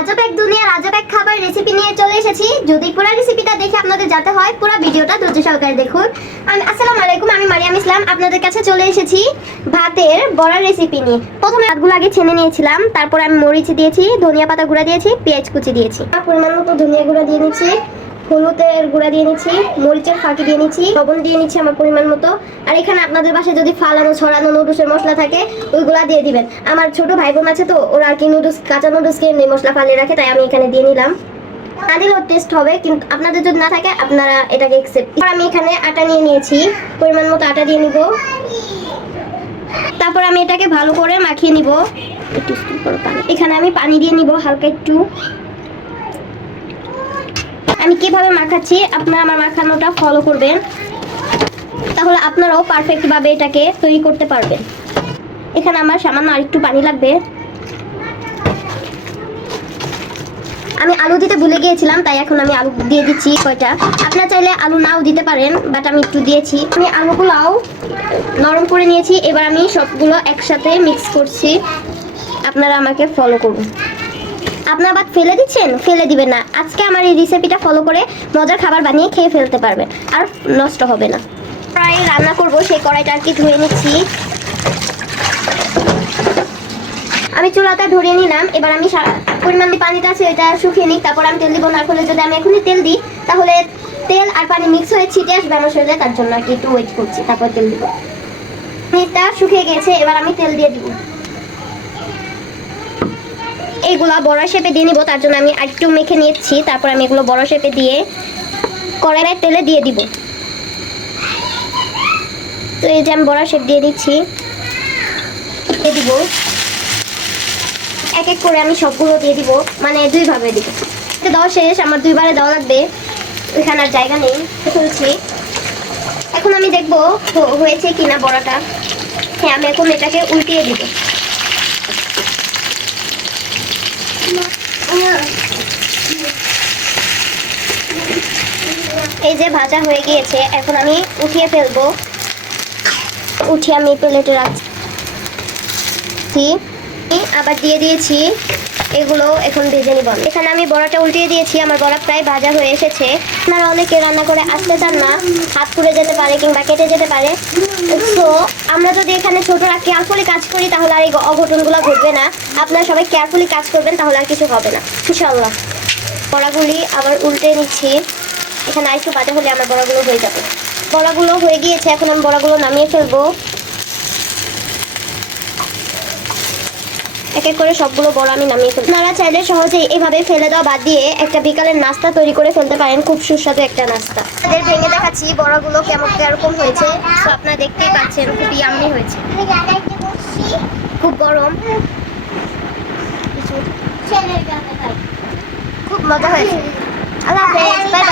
আজব এক দুনিয়ার আজব এক খাবার রেসিপি নিয়ে চলে এসেছি। যদি পুরো রেসিপিটা দেখে আপনাদের জানতে হয়, পুরো ভিডিওটা ধৈর্য সহকারে দেখুন। আসসালামু আলাইকুম, আমি মারিয়াম ইসলাম আপনাদের কাছে চলে এসেছি ভাতের বড়ার রেসিপি নিয়ে। প্রথমে ভাতগুলো আগে ছেনে নিয়েছিলাম, তারপর আমি মরিচ দিয়েছি, ধনিয়া পাতা গুঁড়া দিয়েছি, পেঁয়াজ কুচি দিয়েছি, পরিমাণ মতো ধনিয়া গুঁড়া দিয়ে নিচ্ছি, হলুদের গুঁড়া দিয়ে নিচ্ছি, মরিচের ফাঁকি দিয়ে নিচ্ছি, লবণ দিয়ে নিচ্ছি আমার পরিমাণ মতো। আর এখানে আপনাদের বাসায় যদি ফালানো ছড়ানো নুডলসের মশলা থাকে ওইগুলা দিয়ে দিবেন। আমার ছোট ভাই বোন আছে তো, ওরা আর কি নুডলস কাঁচা নুডলসকে এমনি মশলা ফালিয়ে রাখে, তাই আমি এখানে দিয়ে নিলাম। না দিলেও টেস্ট হবে, কিন্তু আপনাদের যদি না থাকে আপনারা এটাকে একসেপ্ট। আমি এখানে আটা নিয়ে নিয়েছি, পরিমাণ মতো আটা দিয়ে নিব। তারপর আমি এটাকে ভালো করে মাখিয়ে নিব। এখানে আমি পানি দিয়ে নিব হালকা একটু। আমি কিভাবে মাখাচ্ছি আপনারা আমার মাখানোটা ফলো করবেন, তাহলে আপনারাও পারফেক্ট ভাবে এটাকে তৈরি করতে পারবেন। এখানে আমার সামান্য আরেকটু পানি লাগবে। আমি আলু দিতে ভুলে গিয়েছিলাম, তাই এখন আমি আলু দিয়ে দিচ্ছি কয়টা। আপনারা চাইলে আলু নাও দিতে পারেন, বাট আমি একটু দিয়েছি। আমি আলুগুলাও নরম করে নিয়েছি, এবার আমি সবগুলো একসাথে মিক্স করছি। আপনারা আমাকে ফলো করুন। আপনারা বাদ ফেলে দিচ্ছেন, ফেলে দিবেন না। আজকে আমার এই রেসিপিটা ফলো করে মজার খাবার বানিয়ে খেয়ে ফেলতে পারবেন, আর নষ্ট হবে না। প্রায় রান্না করব, সেই কড়াইটা আর কি ধুয়ে নিচ্ছি। আমি চুলাটা ধরিয়ে নিলাম। এবার আমি পরিমাণ পানিটা আছে এটা শুকিয়ে নিই, তারপর আমি তেল দিব। না হলে যদি আমি এখনই তেল দিই তাহলে তেল আর পানি মিক্স হয়ে ছিটে আসবে আমার শরীরে, তার জন্য আর কি একটু ওয়েট করছি, তারপর তেল দিব। পানিটা শুকিয়ে গেছে, এবার আমি তেল দিয়ে দিব। এইগুলা বড়া শেপে দিয়ে নিব, তার জন্য আমি একটু মেখে নিয়েছি। তারপর আমি এগুলো বড়া শেপে দিয়ে কড়াইয়ের তেলে দিয়ে দিব। তো এই যে আমি বড়া শেপ দিয়ে দিচ্ছি, দিয়ে দিব। এক এক করে আমি সবগুলো দিয়ে দিব, মানে দুইভাবে দিব। দেওয়া শেষ, আমার দুইবারে দেওয়া লাগবে, ওইখানে আর জায়গা নেই। ফেলছি। এখন আমি দেখবো হয়েছে কিনা বড়াটা। হ্যাঁ, আমি এখন এটাকে উল্টিয়ে দিব। এই যে ভাজা হয়ে গিয়েছে, এখন আমি উঠিয়ে ফেলবো। উঠিয়ে আমি প্লেটে রাখছি, আবার দিয়ে দিয়েছি। এগুলো এখন ভেজে নিব। এখানে আমি বড়াটা উল্টিয়ে দিয়েছি, আমার বড়া প্রায় ভাজা হয়ে এসেছে। আপনারা অনেকে রান্না করে আসতে চান না, হাত পুড়ে যেতে পারে কিংবা কেটে যেতে পারে। তো আমরা যদি এখানে ছোটরা কেয়ারফুলি কাজ করি তাহলে আর এই অঘটনগুলো ঘটবে না। আপনারা সবাই কেয়ারফুলি কাজ করবেন, তাহলে আর কিছু হবে না ইনশাআল্লাহ। বড়াগুলি আবার উল্টে নিচ্ছি। এখানে আরেকটু ভাজা হলে আমার বড়াগুলো হয়ে যাবে। বড়াগুলো হয়ে গিয়েছে, এখন আমি বড়াগুলো নামিয়ে ফেলবো। এক এক করে সবগুলো বড়া আমি নামিয়ে ফেলবো। আপনারা চাইলে সহজেই এভাবে ফেলে দেওয়া বাদ দিয়ে একটা বিকালের নাস্তা তৈরি করে ফেলতে পারেন, খুব সুস্বাদু একটা নাস্তা। আপনাদের ভেঙে দেখাচ্ছি বড়াগুলো কেরকম হয়েছে। তো আপনারা দেখতেই পাচ্ছেন খুব ইয়াম্মি হয়েছে। খুব গরম, খুব মজা হয়েছে। আল্লাহ হাফেজ, বাই বাই।